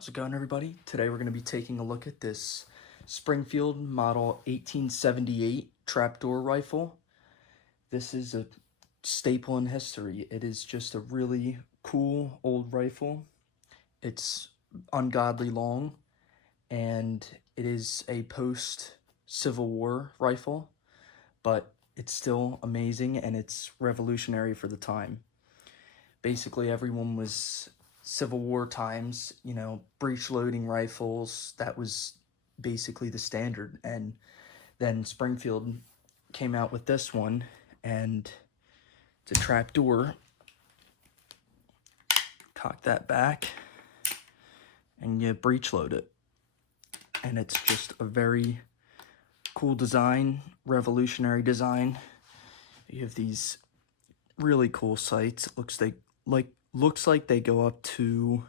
How's it going, everybody? Today we're going to be taking a look at this Springfield model 1878 Trapdoor rifle. This is a staple in history. It is just a really cool old rifle. It's ungodly long, and it is a post-Civil War rifle, but it's still amazing and it's revolutionary for the time. Basically, everyone was Civil War times, breech loading rifles. That was basically the standard. And then Springfield came out with this one, and it's a trapdoor. Cock that back, and you breech load it. And it's just a very cool design, revolutionary design. You have these really cool sights. It looks like they go up to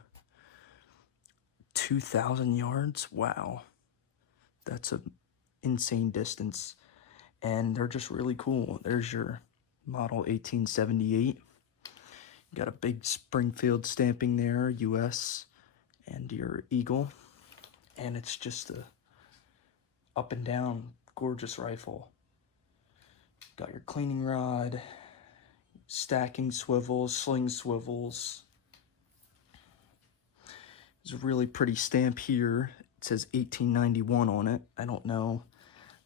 2,000 yards. Wow, that's an insane distance, and they're just really cool. There's your model 1878. You got a big Springfield stamping there, US, and your eagle, and it's just a up and down gorgeous rifle. Got your cleaning rod, stacking swivels, sling swivels. There's a really pretty stamp here. It says 1891 on it. I don't know,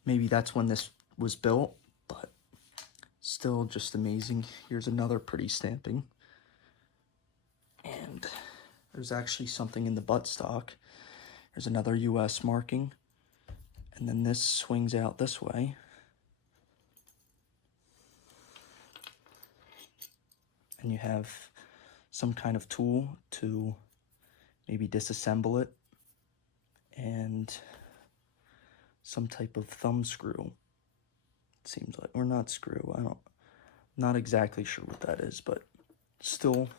maybe that's when this was built, but still just amazing. Here's another pretty stamping. And there's actually something in the buttstock. There's another US marking. And then this swings out this way. And you have some kind of tool to maybe disassemble it, and some type of thumb screw, it seems like, or not screw. Not exactly sure what that is, but still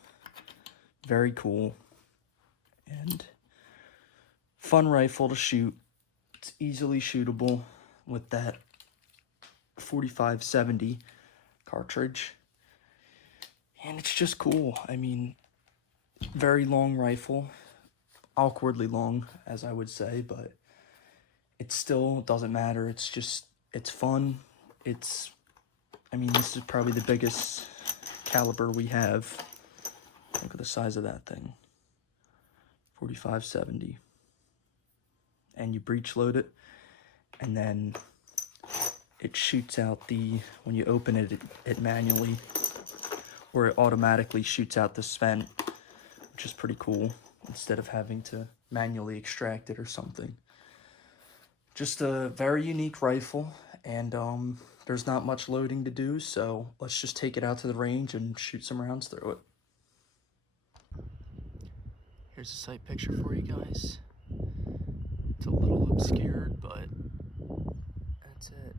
very cool and fun rifle to shoot. It's easily shootable with that 45-70 cartridge. And it's just cool. I mean, very long rifle, awkwardly long, as I would say, but it still doesn't matter. It's fun. This is probably the biggest caliber we have. Look at the size of that thing. 45-70. And you breech load it, and then it shoots out when you open it, it manually, or it automatically shoots out the spent, which is pretty cool, instead of having to manually extract it or something. Just a very unique rifle, and there's not much loading to do, so let's just take it out to the range and shoot some rounds through it. Here's a sight picture for you guys. It's a little obscured, but that's it.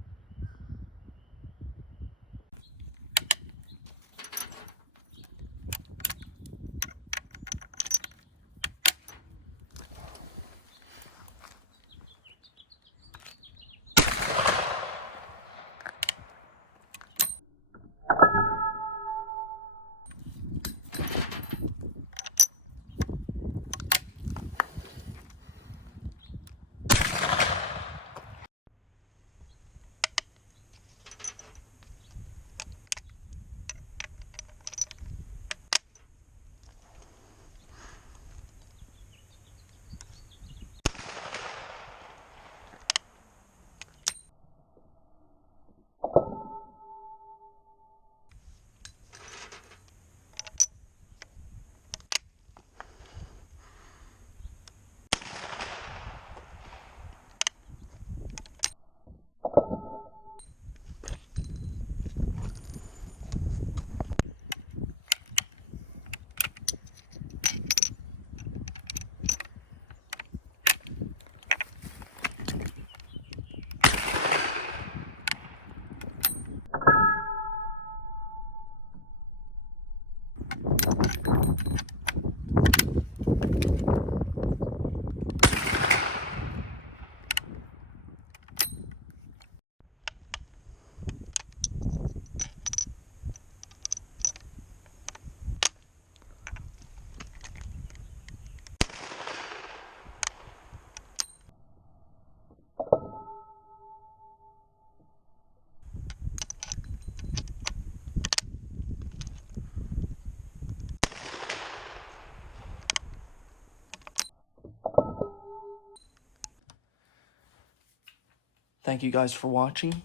Thank you guys for watching.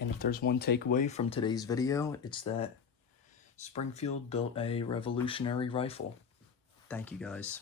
And if there's one takeaway from today's video, it's that Springfield built a revolutionary rifle. Thank you guys.